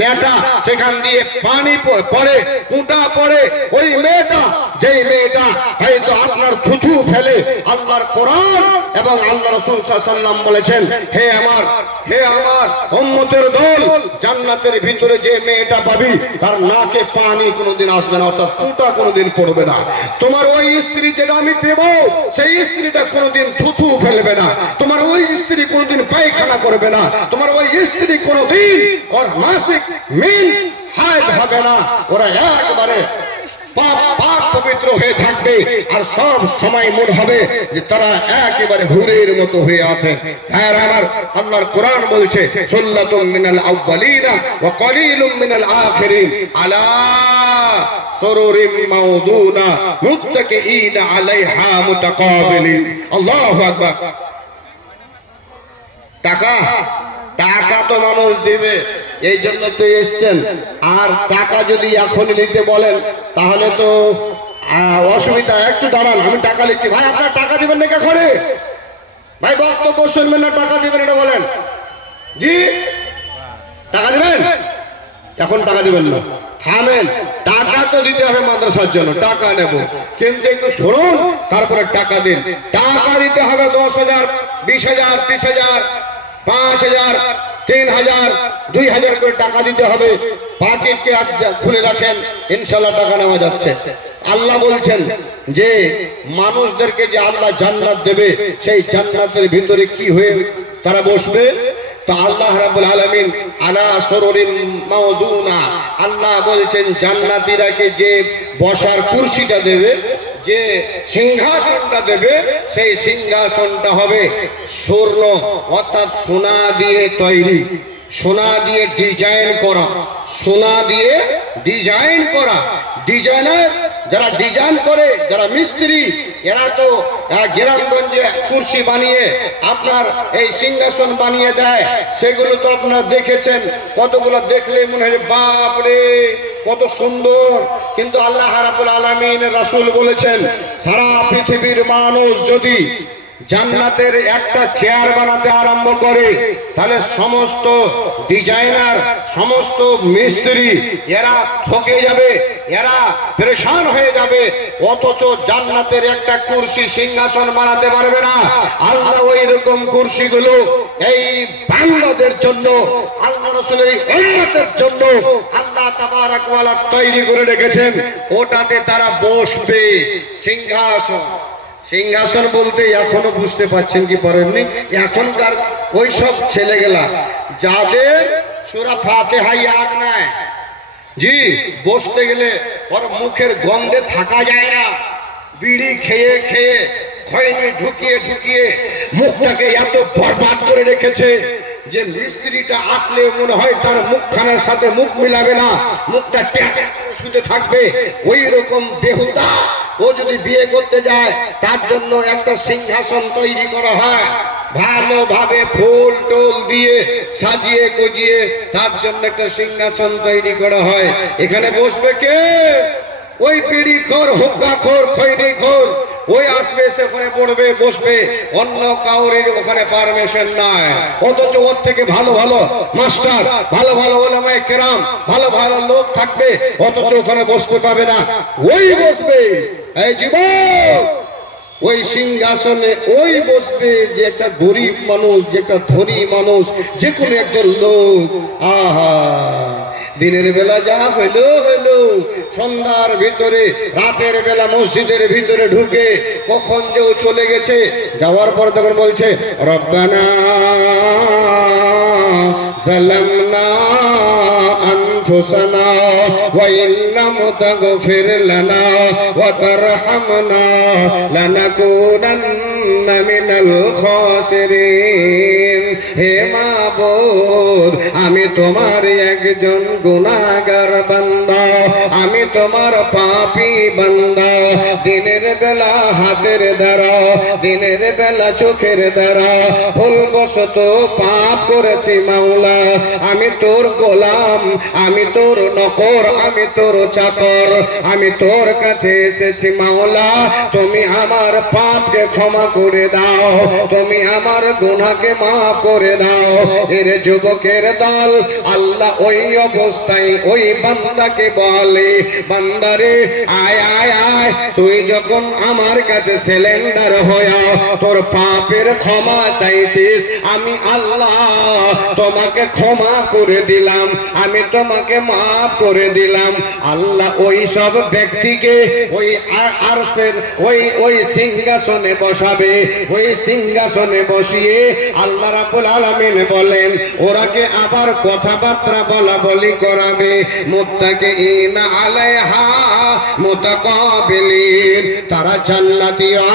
নেটা, সেখান দিয়ে পানি পড়ে, কুটা পড়ে, ওই মেয়েটা, যেই মেয়েটা হয়তো আপনার থুথু ফেলে, আল্লাহর কোরআন এবং আল্লাহ রাসূল সাল্লাল্লাহু আলাইহি ওয়াসাল্লাম বলেছেন, হে আমার উম্মতের দল, জান্নাতের ভিতরে যে মেয়েটা পাবি তার নাকে পানি কোনোদিন আসবে না, অর্থাৎ কুটা কোনোদিন পড়বে না। তোমার ওই স্ত্রী যেটা আমি দেব, সেই স্ত্রীটা কোনোদিন থুথু ফেলবে না, তোমার ওই স্ত্রী কোনোদিন পায়খানা করবে না, তোমার ওই স্ত্রী কোনোদিন ওর মাসিক মিন্স হাজ হবে না, ওরা একবারে পাক পবিত্র হয়ে থাকবে, আর সব সময় মনে হবে যে তারা একেবারে হুরের মতো হয়ে আছে। আর আমার আল্লাহর কোরআন বলছে, সুল্লাতুম মিনাল আউয়ালিনা ওয়া কলিলুম মিনাল আখিরিন আলা সুরুরিম মাউদুনা মুত্তাকিইনা আলাইহা মুতাকাবিলিন। আল্লাহু আকবার। টাকা তো মানুষ দিবে, এই জন্য তো এসছেন, আর টাকা যদি এখন নিতে বলেন তাহলে তো অসুবিধা। একটু দাঁড়ান, আমি টাকা লিখছি। ভাই আপনার টাকা দিবেন না করে? ভাই বক্তব্য শুনবেন না, টাকা দিবেন এটা বলেন। জি টাকা দিবেন? এখন টাকা দিবেন না, থামেন। টাকা তো দিতে হবে মাদ্রাসার জন্য, টাকা নেব, কিন্তু একটু শুনুন, তারপরে টাকা দিন। টাকা দিতে হবে 10,000, 20,000, 30,000, 5,000, 3,000, 2,000 করে টাকা দিতে হবে। পাকেটকে খুলে রাখেন, ইনশাআল্লাহ টাকা নেওয়া যাচ্ছে। আল্লাহ বলছেন যে মানুষদেরকে যে আল্লাহ জান্নাত দেবে, সেই জান্নাতের ভিতরে কি হয়ে তারা বসবে? তো আল্লাহ রাব্বুল আলামিন আলা সুরুরিন মাউদুনা, আল্লাহ বলছেন জান্নাতীরাকে যে বসার কুরসিটা দেবে, যে সিংহাসনটা দেবে, সেই সিংহাসনটা হবে স্বর্ণ, অর্থাৎ সোনা দিয়ে তৈরি, সোনা দিয়ে ডিজাইন করা, সোনা দিয়ে ডিজাইন করা। ডিজাইনার যারা ডিজাইন করে, যারা মিস্ত্রি, এরা তো গ্রামগঞ্জে কুরসি বানিয়ে আপনার এই সিংহাসন বানিয়ে দেয়, সেগুলো তো আপনারা দেখেছেন। কতগুলো দেখলে মনে হয় বাপ রে কত সুন্দর, কিন্তু আল্লাহ রাব্বুল আলামিন রাসূল বলেছেন, সারা পৃথিবীর মানুষ যদি জান্নাতের একটা চেয়ার বানাতে আরম্ভ করে, তাহলে সমস্ত ডিজাইনার, সমস্ত মিস্ত্রি এরা ঠকে যাবে, এরা পরেশান হয়ে যাবে, অথচ জান্নাতের একটা কুরসি সিংহাসন বানাতে পারবে না। আল্লাহ ওই রকম কুরসিগুলো এই বান্দাদের জন্য, আল্লাহ রাসূলের এই উম্মতের জন্য আল্লাহ তাবারক ওয়া তাআলা তৈরি করে রেখেছেন, ওটাতে তারা বসবে। সিংহাসন, সিংহাসন বলতে এখনো বুঝতে পারছেন কি পারেননি? এখনকার ওই সব ছেলেগুলা যাদের সূরা ফাতিহা ইয়াদ নাই, জি বসতে গেলে ওর মুখের গন্ধে থাকা যায় না, বিড়ি খেয়ে খেয়ে খৈনি ঢুকিয়ে ঢুকিয়ে মুখটাকে এত বরবাদ করে রেখেছে যে মিস্ত্রিটা আসলে মনে হয় তার মুখখানার সাথে মুখ মিলাবে না, মুখটা ট্যাঁকে শুতে থাকবে। ওই রকম বেহুদা ও যদি বিয়ে করতে যায়, তার জন্য একটা সিংহাসন তৈরি করা হয়, ভালোভাবে ফুল টোল দিয়ে সাজিয়ে গুজিয়ে তার জন্য একটা সিংহাসন তৈরি করা হয়। এখানে বসবে কে? ওই বিড়ি খোর, হুক্কা খোর, খৈনি খোর, ওই আসবে, সেখানে পড়বে, বসবে, অন্য কাউরির ওখানে পারমিশন নাই। অথচ ওর থেকে ভালো ভালো মাস্টার, ভালো ভালো ওলামায়ে কেরাম, ভালো ভালো লোক থাকবে, অথচ ওখানে বসতে পাবে না, ওই বসবে। এই যুবক, ওই সিংহাসনে ওই বসবে যে একটা গরিব মানুষ, যে একটা ধনী মানুষ, যে কোনো একজন লোক। আহা, দিনের বেলা যা হইলো হইলো, সন্ধ্যার ভিতরে রাতের বেলা মসজিদের ভিতরে ঢুকে কখন যে ও চলে গেছে, যাওয়ার পর তখন বলছে রব্বানা যালামনা আনফুসানা ওয়া ইল্লাম তাগফির লানা ওয়া তারহামনা লানাকুনান্না মিনাল খাসিরিন। হে মাবুদ, আমি তোমার একজন গুনাহগার বান্দা, আমি তোমার পাপী বান্দা। দিনের বেলা হাতের দ্বারা, দিনের বেলা চোখের দ্বারা ভুলবশত পাপ করেছি মাওলা। আমি তোর গোলাম, আমি তোর নকর, আমি তোর চাকর, আমি তোর কাছে এসেছি মাওলা, তুমি আমার পাপকে ক্ষমা করে করে দাও, তুমি আমার গুনাহকে মাফ করে দাও। এর যুবকের দল আল্লাহ ওই অবস্থায় ওই বান্দাকে বলে, বান্দারে আয় আয় আয়, তুই যখন আমার কাছে সিলিন্ডার হয়ে তোর পাপের ক্ষমা চাইছিস, আমি আল্লাহ তোমাকে ক্ষমা করে দিলাম, আমি তোমাকে মাফ করে দিলাম। আল্লাহ ওই সব ব্যক্তিকে ওই আরশের ওই সিংহাসনে বসাবে। ওই সিংহাসনে বসিয়ে আল্লাহ রাব্বুল আলামিন বলেন ওরাকে আবার কথাবার্তা বলা বলি করাবে। মুত্তাকিনা আলাইহা মুতাকাবিলিন, তারা জান্নাতীরা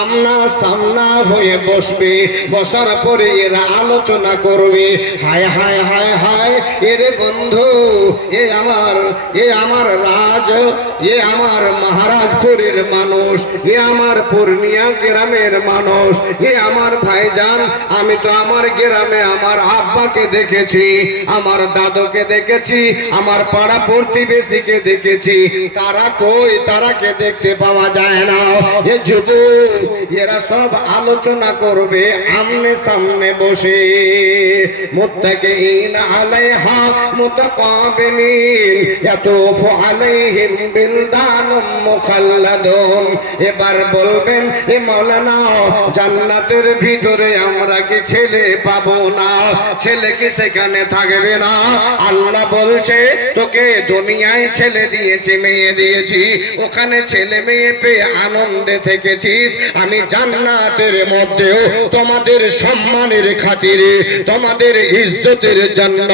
আমনা সামনা হয়ে বসবে। বসার পরে এরা আলোচনা করবে, হায় হায় হায় হায়, এরে বন্ধু, এ আমার রাজ, এ আমার মহারাজপুরের মানুষ, এ আমার পূর্ণিয়া গ্রামের মানুষ, এ আমার ভাইজান। আমি তো আমার গ্রামে আমার আব্বাকে দেখেছি, আমার দাদুকে দেখেছি, আমার পাড়া প্রতিবেশীকে দেখেছি, তারা কই? তারাকে দেখতে পাওয়া যায় না। এ যুবক, এরা সব আলোচনা করবে আমনে সামনে বসে। মুত্তাকিনা আলাইহা মুতাকাবিলিন ইয়াতুফু আলাইহিম বিলদানুম মুখাল্লাদুন। এবার বলবেন, এ মাওলানা, জান্নাতের ভিতরে আমরা কি ছেলে পাবো না? ছেলে কি সেখানে থাকবে না? আল্লাহ বলছে, তোকে দুনিয়ায় ছেলে দিয়েছি, মেয়ে দিয়েছি, ওখানে ছেলে মেয়ে পেয়ে আনন্দে থেকেছিস। আমি জান্নাতের মধ্যেও তোমাদের সম্মানের খাতিরে, তোমাদের ইজ্জতের জন্য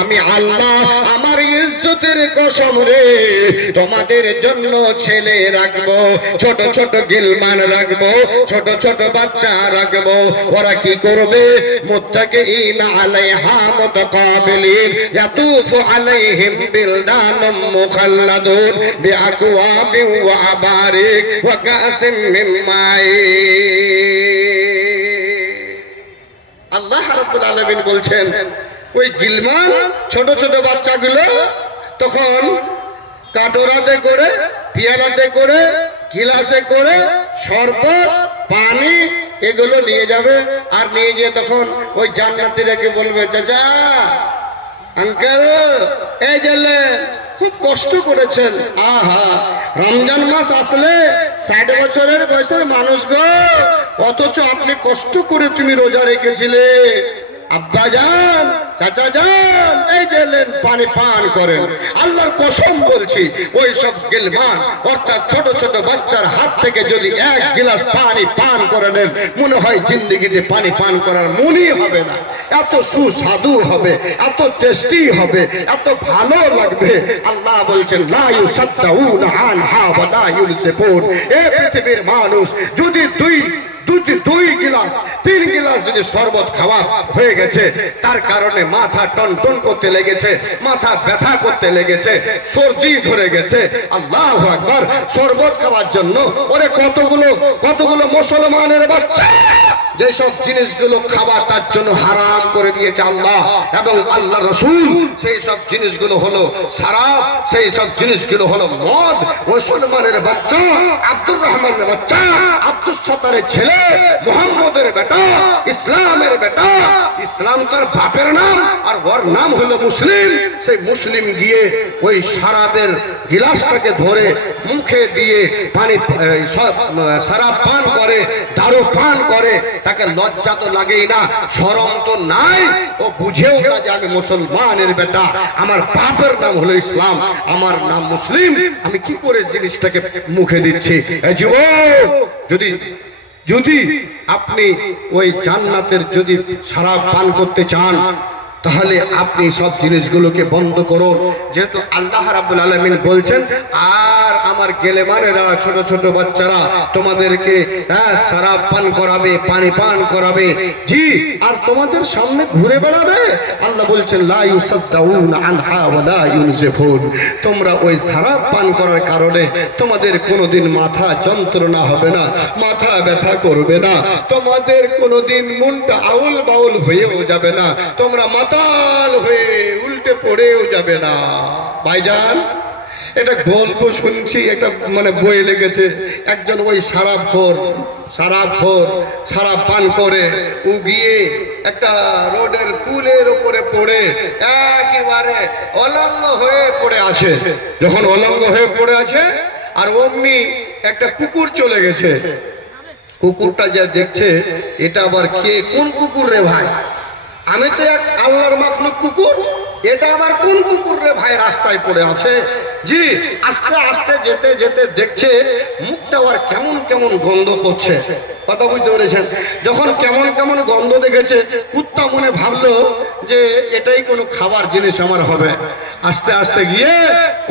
আমি আল্লাহ আমার ইজ্জতের কসম রে তোমাদের জন্য ছেলে রাখবো, ছোট ছোট গিলমান রাখবো, ছোট ছোট বাচ্চা রাখবো। ওরা কি করবে? মুত্তাকিনা আলাইহা মুতাকাবিলিন ইয়াতুফু আলাইহিম বিলদানুম মুখাল্লাদুন বিআকওয়াবিন ওয়া আবারিক ওয়া কাসিম মিন মাইন। আল্লাহ রাব্বুল আলামিন বলছেন, ওই গিলমান ছোট ছোট বাচ্চাগুলো তখন কাটোরাতে করে, পিয়ালাতে করে, গিলাসে করে শরবত, পানি এগুলো নিয়ে যাবে। আর নিয়ে গিয়ে তখন ওই জান্নাতীরাকে বলবে, চাচা, আঙ্কেল, এই জেলে খুব কষ্ট করেছেন। আহা, রমজান মাস আসলে 60 বছরের বয়সের মানুষ গো, অথচ আপনি কষ্ট করে তুমি রোজা রেখেছিলে। আব্বা যান, চাচা যান, এই যে পানি পান করেন। আল্লাহর কসম বলছি, ওই সব গিলমান অর্থাৎ ছোট ছোট বাচ্চার হাত থেকে যদি এক গিলাস পানি পান করে নেন, মনে হয় জিন্দেগিতে পানি পান করার মনই হবে না। এত সুস্বাদু হবে, এত টেস্টি হবে, এত ভালো লাগবে। আল্লাহ বলছেন, লা ইউসাদ্দাউনা আনহা ওয়া লা ইউনসিফুন। এই পৃথিবীর মানুষ যদি দুই গিলাস 3 গিলাস যদি শরবত খাওয়া হয়ে গেছে, তার কারণে মাথা টনটন করতে লেগেছে, মাথা ব্যথা করতে লেগেছে, সর্দি ধরে গেছে, আল্লাহু আকবার, শরবত খাওয়ার জন্য ওরে কতগুলো মুসলমানের বাচ্চা যেসব জিনিসগুলো খাওয়া তার জন্য হারাম করে দিয়েছে আল্লাহ এবং আল্লাহ রাসূল। সেই সব জিনিসগুলো হলো শরাব, সেই সব জিনিসগুলো হলো মদ। মুসলমানের বাচ্চা, আব্দুর রহমানের বাচ্চা, আব্দুস সাত্তারের ছেলে, মুহাম্মদের বেটা, ইসলামের বেটা। ইসলাম তার বাপের নাম আর ওর নাম হলো মুসলিম। সেই মুসলিম গিয়ে ওই শরাবের গিলাসটাকে ধরে মুখে দিয়ে পানি শরাব পান করে, দারু পান করে, তাকে লজ্জা তো লাগেই না, শরম তো নাই। ও বুঝেও না যে আমি মুসলমানের বেটা, আমার বাপের নাম হলো ইসলাম, আমার নাম মুসলিম, আমি কি করে জিনিসটাকে মুখে দিচ্ছি। এই যুবক, যদি আপনি ওই জান্নাতের যদি শরাব পান করতে চান, তাহলে আপনি সব জিনিসগুলোকে বন্ধ করুন। যেহেতু আল্লাহ রাব্বুল আলামিন বলছেন, আর আমার গেলেমানেরা, ছোট ছোট বাচ্চারা তোমাদেরকে শরাব পান করাবে, পানি পান করাবে, জি, আর তোমাদের সামনে ঘুরে বেড়াবে। আল্লাহ বলছেন, লা ইউসাদ্দাউনা আনহা ওয়া লা ইউনজিফুন। তোমরা ওই শরাব পান করার কারণে তোমাদের কোনোদিন মাথা যন্ত্রণা হবে না, মাথা ব্যথা করবে না, তোমাদের কোনোদিন মনটা আউল বাউল হয়েও যাবে না, তোমরা মাতাল হয়ে উল্টে পড়েও যাবে না। ভাইজান, এটা গল্প শুনছি, একটা মানে বই লেগেছে। একজন ওই শরাবখোর শরাব পান করে ও গিয়ে একটা রোডের পুলের উপরে পড়ে একেবারে অলঙ্গ হয়ে পড়ে আছে। যখন অলঙ্গ হয়ে পড়ে আছে আর অমনি একটা কুকুর চলে গেছে। কুকুরটা যা দেখছে, এটা আবার কে, কোন কুকুর রে ভাই? আমি তো এক আল্লাহর মাখলুক কুকুর, এটা আবার কোন কুকুর রে ভাই রাস্তায় পড়ে আছে? জি, আস্তে আস্তে যেতে যেতে দেখছে মুখটা আবার কেমন কেমন গন্ধ করছে। কথা বুঝতে পেরেছেন? যখন কেমন কেমন গন্ধ দেখেছে, কুত্তা মনে ভাবলো যে এটাই কোনো খাবার জিনিস আমার হবে। আস্তে আস্তে গিয়ে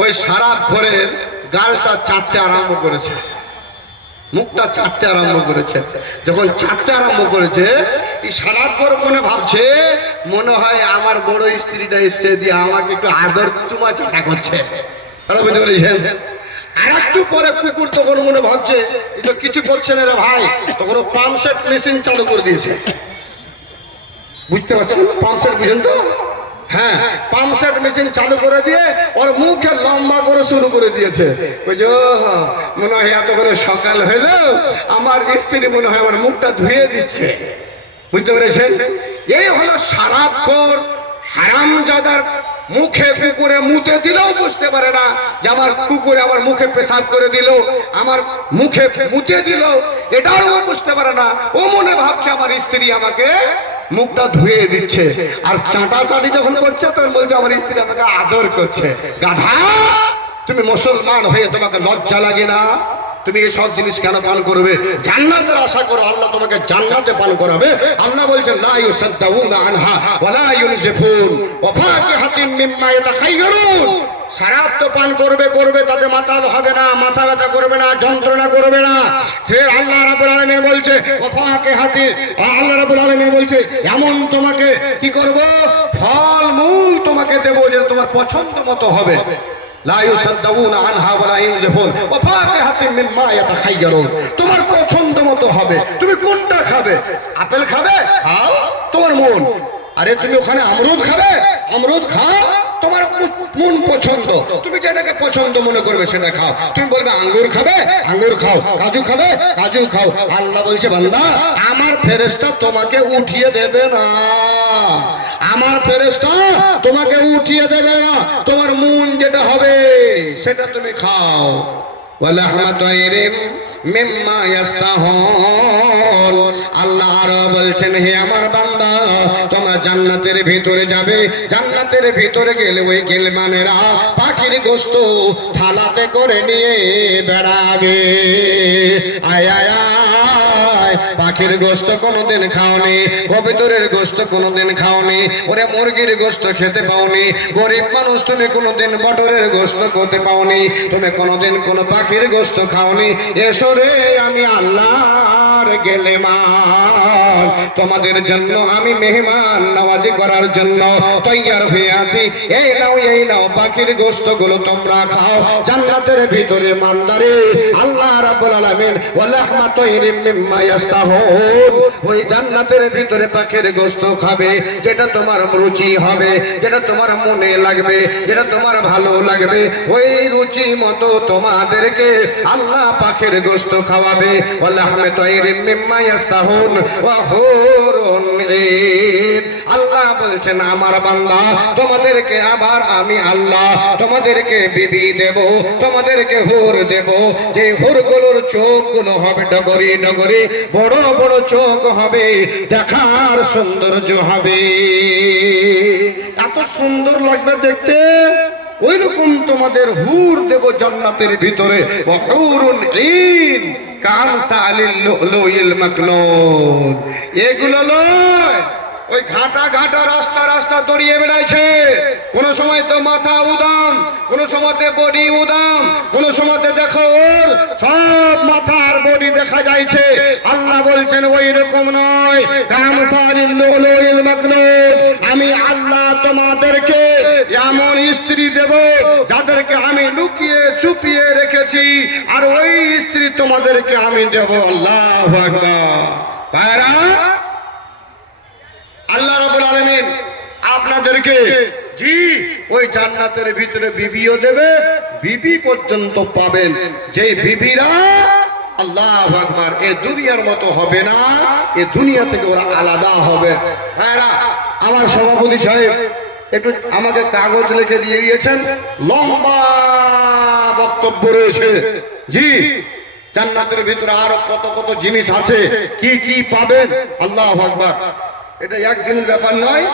ওই সারা ঘরের গালটা চাটতে আরম্ভ করেছে, মুখটা চাটতে আরম্ভ করেছে। যখন চাটতে আরম্ভ করেছে, এই সারা ঘর মনে ভাবছে মনে হয় আমার বড় স্ত্রীটা এসছে দিয়ে আমাকে একটু আদর চুমা চাটা করছে। বুঝতে পেরেছেন? আর একটু পরে কুকুর তখন মনে ভাবছে এটা কিছু করছে না রে ভাই, তখন পাম্প সেট মেশিন চালু করে দিয়েছে। বুঝতে পারছেন? পাম্প সেট বুঝেন তো? হ্যাঁ, পাম্প সেট মেশিন চালু করে দিয়ে ওর মুখে লম্বা করে শুরু করে দিয়েছে। বুঝছো, মনে হয় এত করে সকাল হইলো আমার স্ত্রী মনে হয় আমার মুখটা ধুয়ে দিচ্ছে। বুঝতে পেরেছেন? এই হলো শরাবখোর হারামজাদার মুখে কুকুরে মুতে দিলেও বুঝতে পারে না যে আমার কুকুরে আমার মুখে পেশাব করে দিল, আমার মুখে মুতে দিল, এটাও ও বুঝতে পারে না। ও মনে ভাবছে আমার স্ত্রী আমাকে মুখটা ধুয়ে দিচ্ছে। আর চাটাচাটি যখন করছে তখন বলছে আমার স্ত্রী আমাকে আদর করছে। গাধা, তুমি মুসলমান হয়ে তোমাকে লজ্জা লাগে না? তুমি এই সব জিনিস কেন পান করবে? জান্নাতের আশা করো, আল্লাহ তোমাকে জান্নাতে পান করাবে। আল্লাহ বলছেন লা ইউসাদ্দাউনা আনহা ওয়া লা ইউনজিফুন ওয়া ফাকিহাতিন মিম্মা ইয়াতাখায়্যারুন। শরাব তো পান করবে তাতে মাতাল হবে না, মাথা ব্যথা করবে না, যন্ত্রণা করবে না। ফের আল্লাহ রাব্বুল আলামিন বলছে ওয়া ফাকিহাতি, আল্লাহ রাব্বুল আলামিন বলছে এমন তোমাকে কি করব, ফল মূল তোমাকে দেব যে তোমার পছন্দ মতো হবে। লা ইউসাদ্দাউনা আনহা ওয়া লা ইউনজিফুন ওয়া ফাকিহাতিন মিম্মা ইয়াতাখায়্যারুন। তোমার পছন্দ মতো হবে। তুমি কোনটা খাবে? আপেল খাবে? খাও, তোমার মন। আরে তুমি ওখানে আমরুদ খাবে? আমরুদ খাও, তোমার মন পছন্দ। তুমি যেটাকে পছন্দ মনে করবে সেটা খাও। তুমি বলবে আঙ্গুর খাবে? আঙ্গুর খাও। কাজু খাবে? কাজু খাও। আল্লাহ বলছে বান্দা, আমার ফেরেশতা তোমাকে উঠিয়ে দেবে না, আমার ফেরেশতা তোমাকে উঠিয়ে দেবে না। তোমার মন যেটা হবে সেটা তুমি খাও। ওয়ালাহমা তায়রিম মিম্মা ইয়াস্তাহুন। আল্লাহ আরো বলছেন হে আমার বান্দা, তোমরা জান্নাতের ভিতরে যাবে, জান্নাতের ভিতরে গেলে ওই গিলমানেরা পাখির গোশত থালাতে করে নিয়ে বেড়াবে। আয় আয় আয়, পাখির গোশত কোনোদিন খাওনি, কবুতরের গোশত কোনোদিন খাওনি, ওরে মুরগির গোশত খেতে পাওনি, গরিব মানুষ তুমি কোনোদিন বটরের গোশত খেতে পাওনি, তুমি কোনোদিন কোনো পাখির গোশত খাওনি। এসো রে, আমি আল্লাহর গেলেমান, তোমাদের জন্য আমি মেহমান নওয়াজি করার জন্য তৈয়ার হয়ে আছি। এই নাও পাখির গোশত গুলো তোমরা খাও। জান্নাতের ভিতরে মান্দারে আল্লাহ রাব্বুল আলামিন ওয়া লাহমা তায়রিম মিম্মা ইয়াস্তাহুন, ওই জান্নাতের ভিতরে পাখির গোশত খাবে যেটা তোমার রুচি হবে, যেটা তোমার মনে লাগবে, যেটা তোমার ভালো লাগবে। ওই রুচি মতো তোমাদেরকে আল্লাহ পাখির গোশত খাওয়াবে। ওয়া লাহমা তায়রিম মিম্মা ইয়াস্তাহুন ওয়া হুরুন ঈন। আল্লাহ বলছেন আমার বান্দা, তোমাদেরকে আবার আমি আল্লাহ তোমাদেরকে বিবি দেব, তোমাদেরকে হুর দেব। যে হুরগুলোর চোখগুলো হবে ডগরি ডগরি, বড় বড় চোখ হবে, দেখার সৌন্দর্য হবে, এত সুন্দর লাগবে দেখতে। ওই রকম তোমাদের হুর দেব জান্নাতের ভিতরে। ওয়া হুরুন ঈন কামসালিল লুলুইল মাকনুন। এগুলো নয় ওই ঘাটা ঘাটা রাস্তা দড়িয়ে বেড়াইছে। কোন সময় তো মাথা উদাম, কোন সময়তে বডি উদাম, কোন সময়তে দেখো ওর সব মাথার বডি দেখা যাইছে। আল্লাহ বলছেন ওই রকম নয়, কামসালিল লুলুইল মাকনুন। আমি আল্লাহ তোমাদেরকে এমন স্ত্রী দেব যাদেরকে আমি লুকিয়ে চুপিয়ে রেখেছি, আর ওই স্ত্রী তোমাদেরকে আমি দেব। আল্লাহু আকবার। ভাইরা, আল্লাহ রাব্বুল আলামিন আপনাদেরকে জি, ওই জান্নাতের ভিতরে বিবিও দেবে, বিবি পর্যন্ত পাবেন, যে বিবিরা আল্লাহু আকবার এ দুনিয়ার মতো হবে না, এ দুনিয়া থেকে ওরা আলাদা হবে। হ্যাঁ, আমার সভাপতি সাহেব একটু আমাকে কাগজ লিখে দিয়ে দিয়েছেন, লম্বা বক্তব্য রয়েছে। জি, জান্নাতের ভিতরে আরো কত কত জিনিস আছে, কি কি পাবেন, আল্লাহু আকবার। এটা একদিনের ব্যাপার নয়।